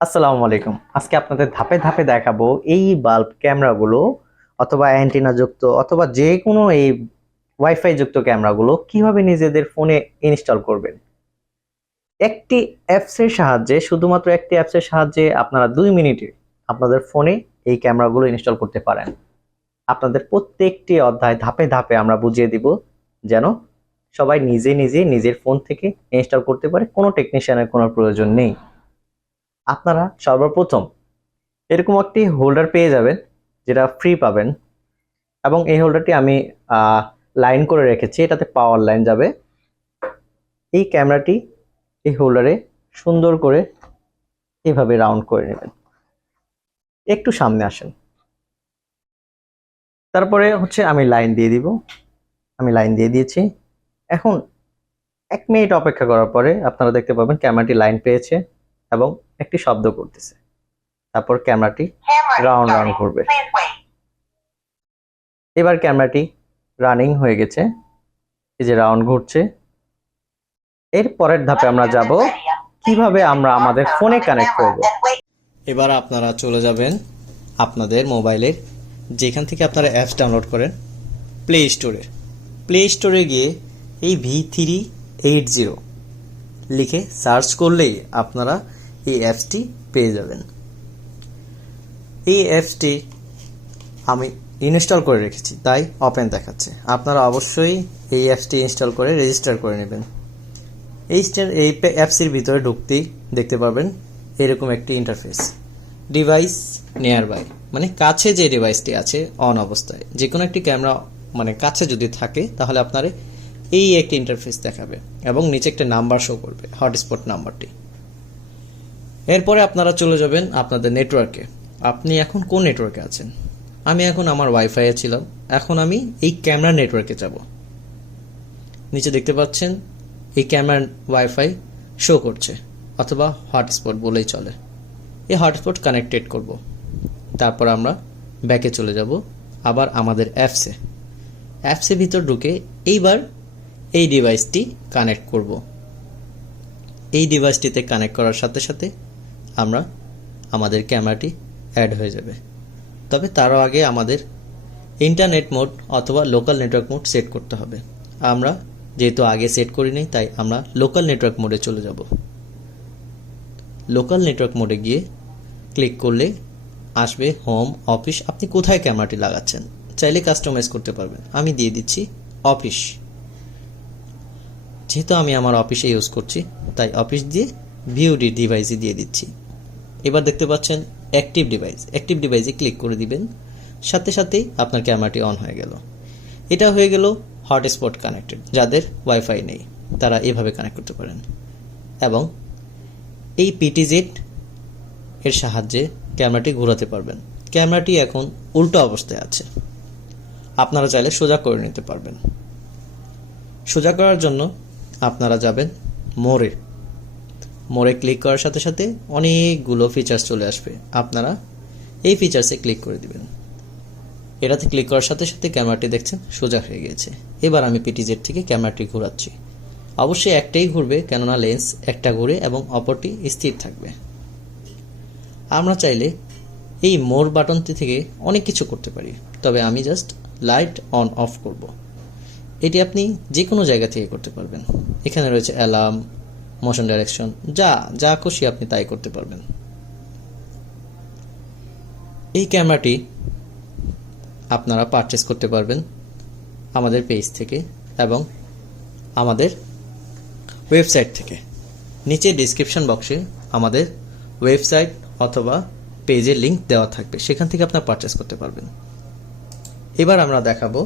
আসসালামু আলাইকুম। আজকে আপনাদের ধাপে ধাপে দেখাবো এই বাল্ব ক্যামেরাগুলো অথবা অ্যান্টিনা যুক্ত অথবা যে কোনো এই ওয়াইফাই যুক্ত ক্যামেরাগুলো কীভাবে নিজেদের ফোনে ইনস্টল করবেন। একটি অ্যাপসের সাহায্যে, শুধুমাত্র একটি অ্যাপসের সাহায্যে আপনারা দুই মিনিটে আপনাদের ফোনে এই ক্যামেরাগুলো ইনস্টল করতে পারেন। আপনাদের প্রত্যেকটি অধ্যায় ধাপে ধাপে আমরা বুঝিয়ে দিব যেন সবাই নিজে নিজে নিজের ফোন থেকে ইনস্টল করতে পারে, কোনো টেকনিশিয়ানের কোনো প্রয়োজন নেই। আপনারা সর্বপ্রথম এরকম একটি হোল্ডার পেয়ে যাবেন, যেটা ফ্রি পাবেন। এবং এই হোল্ডারটি আমি লাইন করে রেখেছি, এটাতে পাওয়ার লাইন যাবে। এই ক্যামেরাটি এই হোল্ডারে সুন্দর করে এভাবে রাউন্ড করে নেবেন। একটু সামনে আসেন। তারপরে হচ্ছে আমি লাইন দিয়ে দিব। আমি লাইন দিয়ে দিয়েছি। এখন এক মিনিট অপেক্ষা করার পরে আপনারা দেখতে পাবেন ক্যামেরাটি লাইন পেয়েছে এবং একটি শব্দ করতেছে। তারপর ক্যামেরাটি রাউন্ড রাউন্ড করবে। এবার ক্যামেরাটি রানিং হয়ে গেছে। এই যে রাউন্ড ঘুরছে। এর পরের ধাপে আমরা যাব কীভাবে আমরা আমাদের ফোনে কানেক্ট করব। এবার আপনারা চলে যাবেন আপনাদের মোবাইলের যেখান থেকে আপনারা অ্যাপস ডাউনলোড করেন প্লে স্টোরে প্লে স্টোরে গিয়ে এই ভি থ্রি এইট জিরো লিখে সার্চ করলেই আপনারা এই অ্যাপসটি পেয়ে যাবেন। এই অ্যাপসটি আমি ইনস্টল করে রেখেছি, তাই ওপেন দেখাচ্ছে। আপনারা অবশ্যই এই অ্যাপসটি ইনস্টল করে রেজিস্টার করে নেবেন। এই এই অ্যাপসের ভিতরে ঢুকতেই দেখতে পাবেন এরকম একটি ইন্টারফেস ডিভাইস নিয়ার বাই মানে কাছে যে ডিভাইসটি আছে অন অবস্থায় যে কোনো একটি ক্যামেরা মানে কাছে যদি থাকে, তাহলে আপনার এই একটি ইন্টারফেস দেখাবে এবং নিচে একটা নাম্বার শো করবে হটস্পট নাম্বারটি এরপরে আপনারা চলে যাবেন আপনাদের নেটওয়ার্কে। আপনি এখন কোন নেটওয়ার্কে আছেন? আমি এখন আমার ওয়াইফাইয়ে ছিলাম। এখন আমি এই ক্যামেরা নেটওয়ার্কে যাব। নিচে দেখতে পাচ্ছেন, এই ক্যামেরা ওয়াইফাই শো করছে, অথবা হটস্পট বলেই চলে। এই হটস্পট কানেক্টেড করব। তারপর আমরা ব্যাকে চলে যাব, আবার আমাদের অ্যাপসে অ্যাপসের ভিতর ঢুকে এইবার এই ডিভাইসটি কানেক্ট করব। এই ডিভাইসটিতে কানেক্ট করার সাথে সাথে আমরা আমাদের ক্যামেরাটি অ্যাড হয়ে যাবে। তবে তারও আগে আমাদের ইন্টারনেট মোড অথবা লোকাল নেটওয়ার্ক মোড সেট করতে হবে। আমরা যেহেতু আগে সেট করি নাই তাই আমরা লোকাল নেটওয়ার্ক মোডে চলে যাব। লোকাল নেটওয়ার্ক মোডে গিয়ে ক্লিক করলে আসবে হোম অফিস আপনি কোথায় ক্যামেরাটি লাগাচ্ছেন? চাইলে কাস্টমাইজ করতে পারবেন। আমি দিয়ে দিচ্ছি অফিস যেহেতু আমি আমার অফিসে ইউজ করছি, তাই অফিস দিয়ে ভিউডি ডিভাইসে দিয়ে দিচ্ছি। এবার দেখতে পাচ্ছেন অ্যাক্টিভ ডিভাইস অ্যাক্টিভ ডিভাইসে ক্লিক করে দিবেন। সাথে সাথেই আপনার ক্যামেরাটি অন হয়ে গেল। এটা হয়ে গেল হটস্পট কানেক্টেড যাদের ওয়াইফাই নেই, তারা এভাবে কানেক্ট করতে পারেন। এবং এই পিটিজেড এর সাহায্যে ক্যামেরাটি ঘোরাতে পারবেন। ক্যামেরাটি এখন উল্টো অবস্থায় আছে। আপনারা চাইলে সোজা করে নিতে পারবেন। সোজা করার জন্য আপনারা যাবেন মোড়ে। মোড়ে ক্লিক করার সাথে সাথে অনেকগুলো ফিচার্স চলে আসবে। আপনারা এই ফিচার্সে ক্লিক করে দিবেন। এটাতে ক্লিক করার সাথে সাথে ক্যামেরাটি দেখছেন, সোজা হয়ে গিয়েছে। এবার আমি পিটিজেড থেকে ক্যামেরাটি ঘোরাচ্ছি। অবশ্যই একটাই ঘুরবে, কেননা লেন্স একটা ঘুরে এবং অপরটি স্থির থাকবে। আমরা চাইলে এই মোর বাটনটি থেকে অনেক কিছু করতে পারি, তবে আমি জাস্ট লাইট অন অফ করব। এটি আপনি যে কোনো জায়গা থেকে করতে পারবেন। এখানে রয়েছে অ্যালার্ম মোশন ডাইরেকশন যা যা খুশি আপনি তাই করতে পারবেন। এই ক্যামেরাটি আপনারা পারচেস করতে পারবেন আমাদের পেজ থেকে এবং আমাদের ওয়েবসাইট থেকে। নিচে ডিসক্রিপশন বক্সে আমাদের ওয়েবসাইট অথবা পেজের লিংক দেওয়া থাকবে, সেখান থেকে আপনারা পারচেস করতে পারবেন। এবার আমরা দেখাবো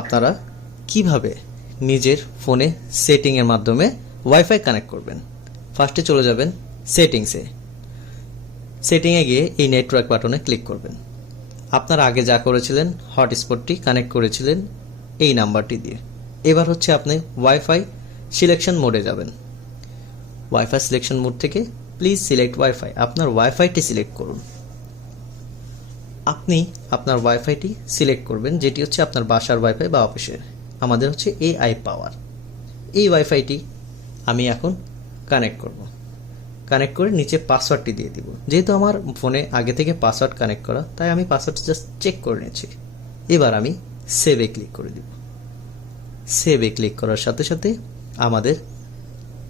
আপনারা কীভাবে নিজের ফোনে সেটিংয়ের মাধ্যমে ওয়াইফাই কানেক্ট করবেন। ফার্স্টে চলে যাবেন সেটিংসে সেটিংয়ে গিয়ে এই নেটওয়ার্ক বাটনে ক্লিক করবেন। আপনারা আগে যা করেছিলেন হটস্পটটি কানেক্ট করেছিলেন এই নাম্বারটি দিয়ে। এবার হচ্ছে আপনি ওয়াইফাই সিলেকশন মোডে যাবেন। ওয়াইফাই সিলেকশন মোড থেকে প্লিজ সিলেক্ট ওয়াইফাই আপনার ওয়াইফাইটি সিলেক্ট করুন। আপনি আপনার ওয়াইফাইটি সিলেক্ট করবেন, যেটি হচ্ছে আপনার বাসার ওয়াইফাই বা অফিসের। আমাদের হচ্ছে এআই পাওয়ার এই ওয়াইফাইটি আমি এখন কানেক্ট করব। কানেক্ট করে নিচে পাসওয়ার্ডটি দিয়ে দিব। যেহেতু আমার ফোনে আগে থেকে পাসওয়ার্ড কানেক্ট করা, তাই আমি পাসওয়ার্ডটি জাস্ট চেক করে নিয়েছি এবার আমি সেভে ক্লিক করে দিব। সেভে ক্লিক করার সাথে সাথে আমাদের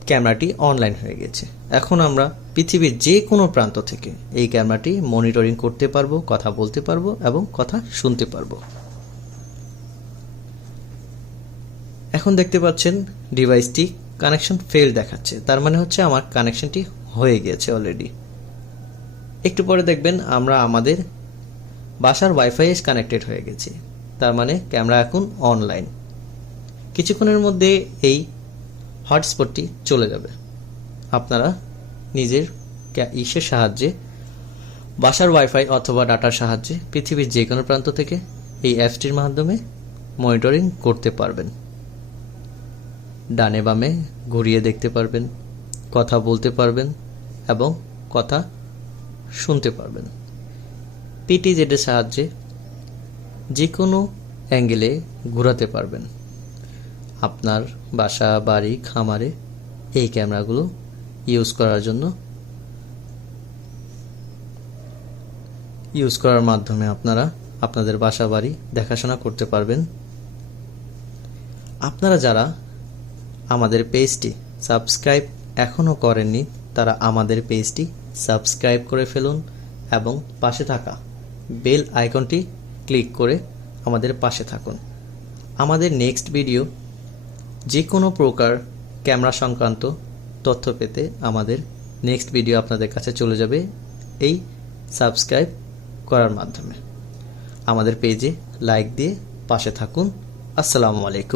ক্যামেরাটি অনলাইন হয়ে গেছে। এখন আমরা পৃথিবীর যে কোনো প্রান্ত থেকে এই ক্যামেরাটি মনিটরিং করতে পারব, কথা বলতে পারব এবং কথা শুনতে পারব। এখন দেখতে পাচ্ছেন ডিভাইসটি কানেকশন ফেল দেখাচ্ছে। তার মানে হচ্ছে আমার কানেকশনটি হয়ে গিয়েছে অলরেডি একটু পরে দেখবেন আমরা আমাদের বাসার ওয়াইফাই কানেক্টেড হয়ে গেছি। তার মানে ক্যামেরা এখন অনলাইন কিছুক্ষণের মধ্যে এই হটস্পটটি চলে যাবে। আপনারা নিজের ইসের সাহায্যে বাসার ওয়াইফাই অথবা ডাটার সাহায্যে পৃথিবীর যে কোনো প্রান্ত থেকে এই অ্যাপসটির মাধ্যমে মনিটরিং করতে পারবেন। ডানে বামে ঘুরিয়ে দেখতে পারবেন, কথা বলতে পারবেন এবং কথা শুনতে পারবেন। পিটি জেডের সাহায্যে যে কোনো অ্যাঙ্গেলে ঘোরাতে পারবেন। আপনার বাসা, বাড়ি, খামারে এই ক্যামেরাগুলো ইউজ করার জন্য ইউজ করার মাধ্যমে আপনারা আপনাদের বাসা, বাড়ি দেখাশোনা করতে পারবেন। আপনারা যারা আমাদের পেজটি সাবস্ক্রাইব এখনও করেননি, তারা আমাদের পেজটি সাবস্ক্রাইব করে ফেলুন এবং পাশে থাকা বেল আইকনটি ক্লিক করে আমাদের পাশে থাকুন। আমাদের নেক্সট ভিডিও যে কোনো প্রকার ক্যামেরা সংক্রান্ত তথ্য পেতে আমাদের নেক্সট ভিডিও আপনাদের কাছে চলে যাবে এই সাবস্ক্রাইব করার মাধ্যমে। আমাদের পেজে লাইক দিয়ে পাশে থাকুন। আসসালামু আলাইকুম।